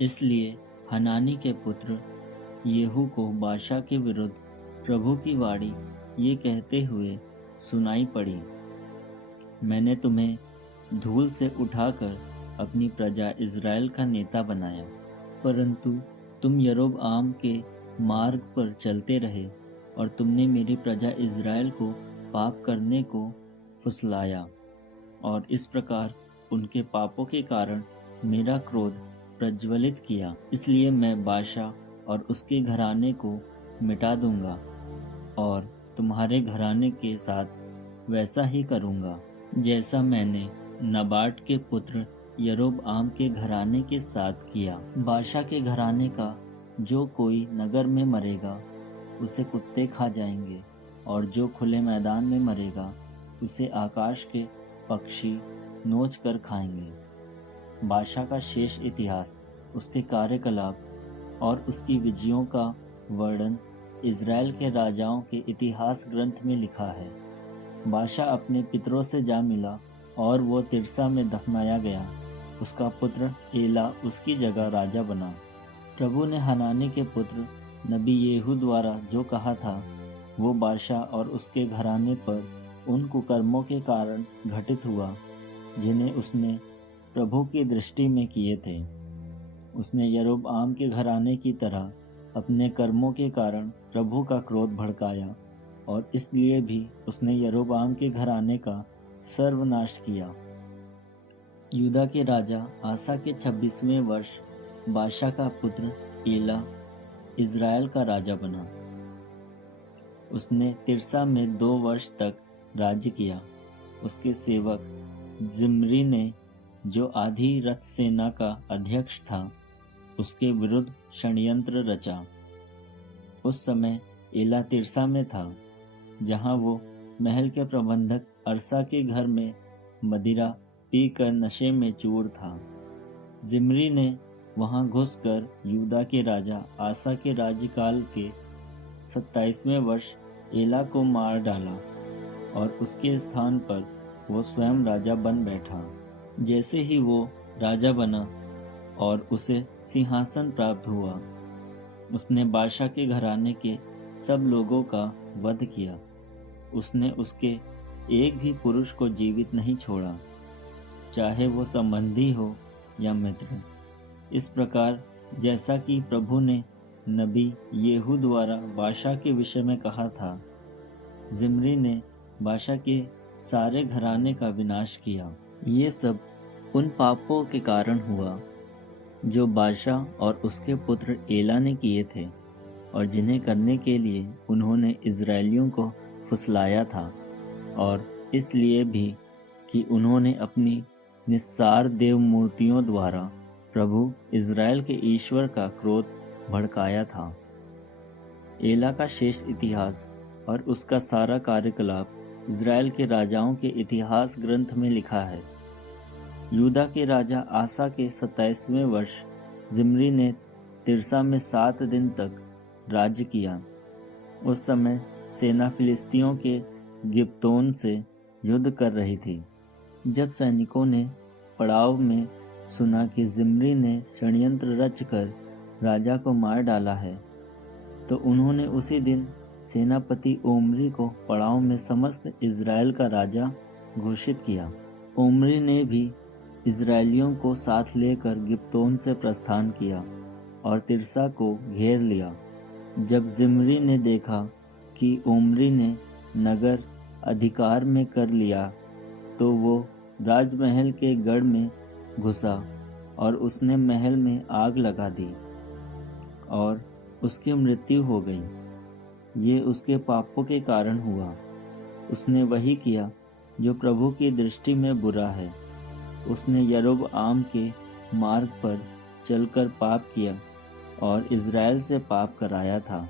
इसलिए हनानी के पुत्र येहू को बादशाह के विरुद्ध प्रभु की वाणी ये कहते हुए सुनाई पड़ी, मैंने तुम्हें धूल से उठाकर अपनी प्रजा इज़राइल का नेता बनाया, परंतु तुम यरोबआम के मार्ग पर चलते रहे और तुमने मेरी प्रजा इज़राइल को पाप करने को फुसलाया, और इस प्रकार उनके पापों के कारण मेरा क्रोध प्रज्वलित किया। इसलिए मैं बादशाह और उसके घराने को मिटा दूंगा और तुम्हारे घराने के साथ वैसा ही करूंगा जैसा मैंने नबाट के पुत्र यरोबआम के घराने के साथ किया। बादशाह के घराने का जो कोई नगर में मरेगा उसे कुत्ते खा जाएंगे, और जो खुले मैदान में मरेगा उसे आकाश के पक्षी नोच कर खाएंगे। बादशाह का शेष इतिहास, उसके कार्यकलाप और उसकी विजयों का वर्णन इज़राइल के राजाओं के इतिहास ग्रंथ में लिखा है। बादशाह अपने पितरों से जा मिला और वो तिर्सा में दफनाया गया। उसका पुत्र एला उसकी जगह राजा बना। प्रभु ने हनानी के पुत्र नबी येहू द्वारा जो कहा था वो बादशाह और उसके घराने पर उन कुकर्मों के कारण घटित हुआ जिन्हें उसने प्रभु की दृष्टि में किए थे। उसने यरोबआम के घराने की तरह अपने कर्मों के कारण प्रभु का क्रोध भड़काया, और इसलिए भी उसने यरोबआम के घराने का सर्वनाश किया। यूदा के राजा आसा के 26वें वर्ष बादशाह का पुत्र एला इज़राइल का राजा बना। उसने तिर्सा में 2 वर्ष तक राज्य किया। उसके सेवक जिम्री ने, जो आधी रथ सेना का अध्यक्ष था, उसके विरुद्ध षड्यंत्र रचा। उस समय एला तिर्सा में था, जहां वो महल के प्रबंधक अरसा के घर में मदिरा पीकर नशे में चूर था। जिम्री ने वहां घुसकर यूदा के राजा आसा के राज्यकाल के 27वें वर्ष एला को मार डाला, और उसके स्थान पर वो स्वयं राजा बन बैठा। जैसे ही वो राजा बना और उसे सिंहासन प्राप्त हुआ, उसने बादशाह के घराने के सब लोगों का वध किया। उसने उसके एक भी पुरुष को जीवित नहीं छोड़ा, चाहे वो संबंधी हो या मित्र। इस प्रकार जैसा कि प्रभु ने नबी येहू द्वारा बादशाह के विषय में कहा था, जिम्री ने बादशाह के सारे घराने का विनाश किया। ये सब उन पापों के कारण हुआ जो बादशाह और उसके पुत्र एला ने किए थे, और जिन्हें करने के लिए उन्होंने इज़राइलियों को फुसलाया था, और इसलिए भी कि उन्होंने अपनी निस्सार देव मूर्तियों द्वारा प्रभु इज़राइल के ईश्वर का क्रोध भड़काया था। एला का शेष इतिहास और उसका सारा कार्यकलाप इज़राइल के राजाओं के इतिहास ग्रंथ में लिखा है। यूदा के राजा आसा के 27वें वर्ष जिम्री ने तिर्सा में 7 दिन तक राज्य किया। उस समय सेना फिलिस्तियों के गिब्तोन से युद्ध कर रही थी। जब सैनिकों ने पड़ाव में सुना कि जिम्री ने षड्यंत्र रचकर राजा को मार डाला है, तो उन्होंने उसी दिन सेनापति ओम्री को पड़ाव में समस्त इज़राइल का राजा घोषित किया। ओम्री ने भी इज़राइलियों को साथ लेकर गिब्तोन से प्रस्थान किया और तिर्सा को घेर लिया। जब जिम्री ने देखा कि ओम्री ने नगर अधिकार में कर लिया, तो वो राजमहल के गढ़ में घुसा और उसने महल में आग लगा दी और उसकी मृत्यु हो गई। ये उसके पापों के कारण हुआ। उसने वही किया जो प्रभु की दृष्टि में बुरा है। उसने यरोबआम के मार्ग पर चलकर पाप किया और इज़राइल से पाप कराया था।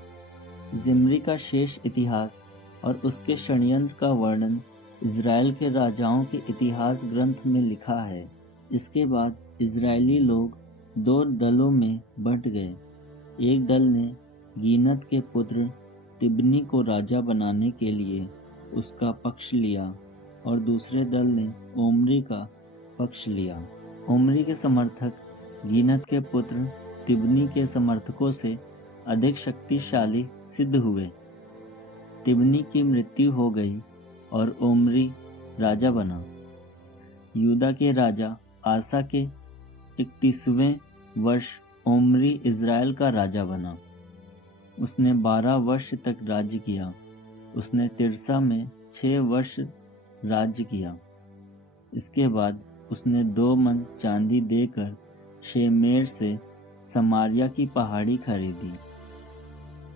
जिम्री का शेष इतिहास और उसके षड्यंत्र का वर्णन इज़राइल के राजाओं के इतिहास ग्रंथ में लिखा है। इसके बाद इज़राइली लोग 2 दलों में बंट गए। एक दल ने गीनत के पुत्र तिब्नी को राजा बनाने के लिए उसका पक्ष लिया, और दूसरे दल ने ओम्री का पक्ष लिया। ओम्री के समर्थक गीनत के पुत्र तिब्नी के समर्थकों से अधिक शक्तिशाली सिद्ध हुए। तिब्नी की मृत्यु हो गई और ओम्री राजा बना। यूदा के राजा आसा के 31वें वर्ष ओम्री इज़राइल का राजा बना। उसने 12 वर्ष तक राज्य किया। उसने तिर्सा में 6 वर्ष राज्य किया। इसके बाद उसने 2 मन चांदी देकर शेमेर से समारिया की पहाड़ी खरीदी।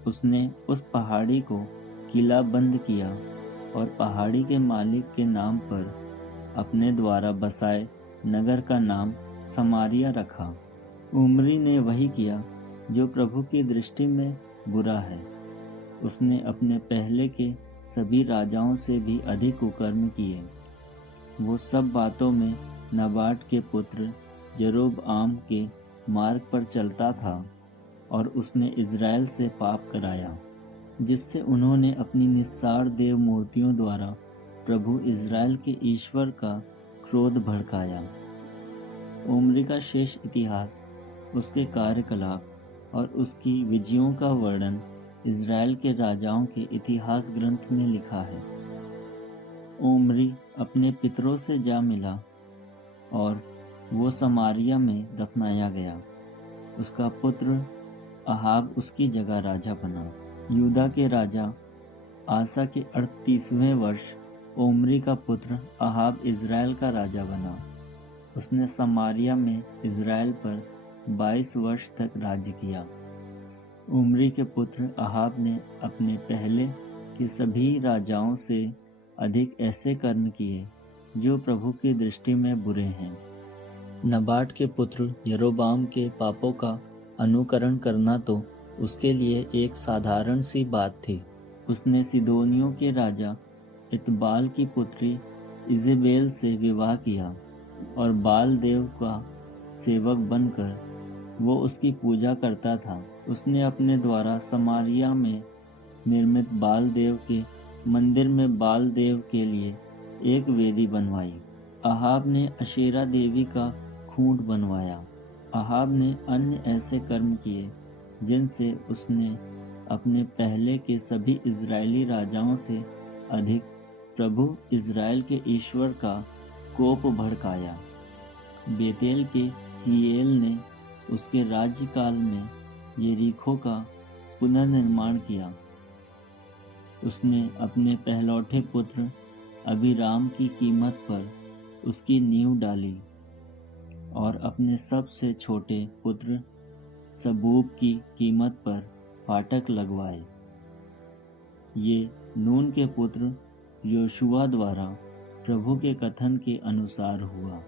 उसने उस पहाड़ी को किला बंद किया और पहाड़ी के मालिक के नाम पर अपने द्वारा बसाए नगर का नाम समारिया रखा। उमरी ने वही किया जो प्रभु की दृष्टि में बुरा है। उसने अपने पहले के सभी राजाओं से भी अधिक कुकर्म किए। वो सब बातों में नबाट के पुत्र जरोबआम के मार्ग पर चलता था और उसने इज़राइल से पाप कराया, जिससे उन्होंने अपनी निस्सार देव मूर्तियों द्वारा प्रभु इज़राइल के ईश्वर का क्रोध भड़काया। ओम्री का शेष इतिहास, उसके कार्यकलाप और उसकी विजयों का वर्णन इज़राइल के राजाओं के इतिहास ग्रंथ में लिखा है। ओम्री अपने पितरों से जा मिला और वो समारिया में दफनाया गया। उसका पुत्र अहाब उसकी जगह राजा बना। यूदा के राजा आसा के 38वें वर्ष ओम्री का पुत्र अहाब इज़राइल का राजा बना। उसने समारिया में इज़राइल पर 22 वर्ष तक राज्य किया। ओम्री के पुत्र अहाब ने अपने पहले के सभी राजाओं से अधिक ऐसे कर्म किए जो प्रभु की दृष्टि में बुरे हैं। नबाट के पुत्र यरोबाम के पापों का अनुकरण करना तो उसके लिए एक साधारण सी बात थी। उसने सिदोनियों के राजा इतबाल की पुत्री इजेबेल से विवाह किया और बाल देव का सेवक बनकर वो उसकी पूजा करता था। उसने अपने द्वारा समारिया में निर्मित बाल देव के मंदिर में बाल देव के लिए एक वेदी बनवाई। अहाब ने अशेरा देवी का खूंट बनवाया। अहाब ने अन्य ऐसे कर्म किए जिनसे उसने अपने पहले के सभी इज़राइली राजाओं से अधिक प्रभु इज़राइल के ईश्वर का कोप भड़काया। बेतेल के हियेल ने उसके राज्यकाल में यरीखो का पुनर्निर्माण किया। उसने अपने पहलौठे पुत्र अबीराम की कीमत पर उसकी नींव डाली और अपने सबसे छोटे पुत्र सबूब की कीमत पर फाटक लगवाए। ये नून के पुत्र योशुआ द्वारा प्रभु के कथन के अनुसार हुआ।